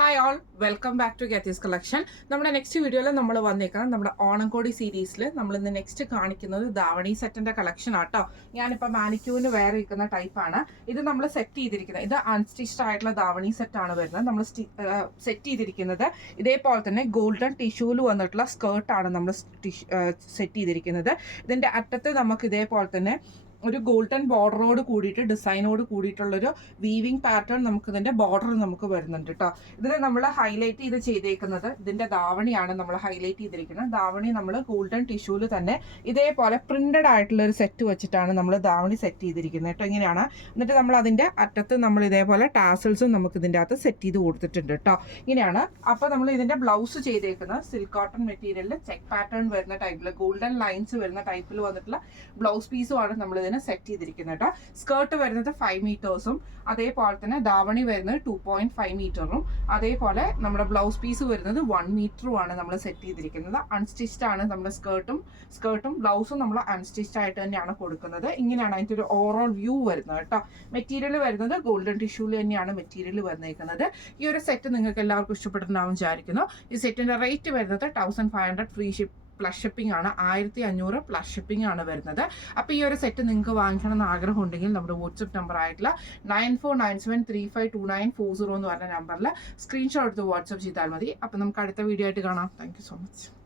Hi all, welcome back to Geethi's collection. നമ്മുടെ next വീഡിയോയിൽ നമ്മൾ വന്നേക്കണം നമ്മുടെ ഓണംകോടി സീരീസിൽ നമ്മൾ ഇന്ന് നെക്സ്റ്റ് കാണിക്കുന്നത് ധാവണി സെറ്റിന്റെ കളക്ഷൻ ആട്ടോ. ഞാനിപ്പോൾ മാനിക്യൂവിന് വേറെ ഇരിക്കുന്ന ടൈപ്പാണ്. ഇത് നമ്മൾ സെറ്റ് ചെയ്തിരിക്കുന്നത്, ഇത് അൺസ്റ്റിച്ച്ഡ് ആയിട്ടുള്ള ധാവണി സെറ്റാണ് വരുന്നത്. നമ്മൾ സെറ്റ് ചെയ്തിരിക്കുന്നത് ഇതേപോലെ തന്നെ ഗോൾഡൻ ടിഷ്യൂല് വന്നിട്ടുള്ള സ്കേർട്ടാണ് നമ്മൾ സെറ്റ് ചെയ്തിരിക്കുന്നത്. ഇതിന്റെ അറ്റത്ത് നമുക്ക് ഇതേപോലെ തന്നെ ഒരു ഗോൾഡൻ ബോർഡറോട് കൂടിയിട്ട് ഡിസൈനോട് കൂടിയിട്ടുള്ളൊരു വീവിങ് പാറ്റേൺ നമുക്ക് ഇതിന്റെ ബോർഡർ നമുക്ക് വരുന്നുണ്ട് കേട്ടോ. ഇതിൽ നമ്മൾ ഹൈലൈറ്റ് ചെയ്തേക്കുന്നത് ഇതിന്റെ ധാവണിയാണ് നമ്മൾ ഹൈലൈറ്റ് ചെയ്തിരിക്കുന്നത്. ധാവണി നമ്മൾ ഗോൾഡൻ ടിഷ്യൂല് തന്നെ ഇതേപോലെ പ്രിന്റഡ് ആയിട്ടുള്ള ഒരു സെറ്റ് വെച്ചിട്ടാണ് നമ്മൾ ധാവണി സെറ്റ് ചെയ്തിരിക്കുന്നത് കേട്ടോ. ഇങ്ങനെയാണ്. എന്നിട്ട് നമ്മൾ അതിന്റെ അറ്റത്ത് നമ്മൾ ഇതേപോലെ ടാസൽസും നമുക്ക് ഇതിന്റെ അകത്ത് സെറ്റ് ചെയ്ത് കൊടുത്തിട്ടുണ്ട് കേട്ടോ. ഇങ്ങനെയാണ്. അപ്പൊ നമ്മൾ ഇതിന്റെ ബ്ലൗസ് ചെയ്തേക്കുന്നത് സിൽക്ക് കോട്ടൺ മെറ്റീരിയലിൽ ചെക്ക് പാറ്റേൺ വരുന്ന ടൈപ്പിൽ ഗോൾഡൻ ലൈൻസ് വരുന്ന ടൈപ്പിൽ വന്നിട്ടുള്ള ബ്ലൗസ് പീസുമാണ് നമ്മൾ സെറ്റ് ചെയ്തിരിക്കുന്നത് കേട്ടോ. സ്കേർട്ട് വരുന്നത് 5 മീറ്റേഴ്സും അതേപോലെ തന്നെ ധാവണി വരുന്നത് 2.5 മീറ്ററും അതേപോലെ നമ്മുടെ ബ്ലൗസ് പീസ് വരുന്നത് 1 മീറ്ററുമാണ് നമ്മൾ സെറ്റ് ചെയ്തിരിക്കുന്നത്. അൺസ്റ്റിച്ച്ഡ് ആണ് നമ്മുടെ സ്കേർട്ടും ബ്ലൗസും നമ്മൾ അൺസ്റ്റിച്ച്ഡ് ആയിട്ട് തന്നെയാണ് കൊടുക്കുന്നത്. ഇങ്ങനെയാണ് അതിൻ്റെ ഒരു ഓവറോൾ വ്യൂ വരുന്നത് കേട്ടോ. മെറ്റീരിയൽ വരുന്നത് ഗോൾഡൻ ടിഷ്യൂല് തന്നെയാണ് മെറ്റീരിയൽ വന്നേക്കുന്നത്. ഈ ഒരു സെറ്റ് നിങ്ങൾക്ക് എല്ലാവർക്കും ഇഷ്ടപ്പെട്ടിട്ടുണ്ടാവും വിചാരിക്കുന്നു. ഈ സെറ്റിന്റെ റേറ്റ് വരുന്നത് 1500 ഫ്രീ ഷിപ്പ് പ്ലസ് ഷിപ്പിംഗ് ആണ്. 1500 പ്ലസ് ഷിപ്പിംഗ് ആണ് വരുന്നത്. അപ്പോൾ ഈ ഒരു സെറ്റ് നിങ്ങൾക്ക് വാങ്ങിക്കണം എന്ന് ആഗ്രഹം ഉണ്ടെങ്കിൽ നമ്മുടെ വാട്സ്ആപ്പ് നമ്പർ ആയിട്ടുള്ള 9497352940 എന്ന് പറഞ്ഞ നമ്പറിൽ സ്ക്രീൻഷോട്ട് എടുത്ത് വാട്സ്ആപ്പ് ചെയ്താൽ മതി. അപ്പോൾ നമുക്ക് അടുത്ത വീഡിയോ ആയിട്ട് കാണാം. Thank you so much.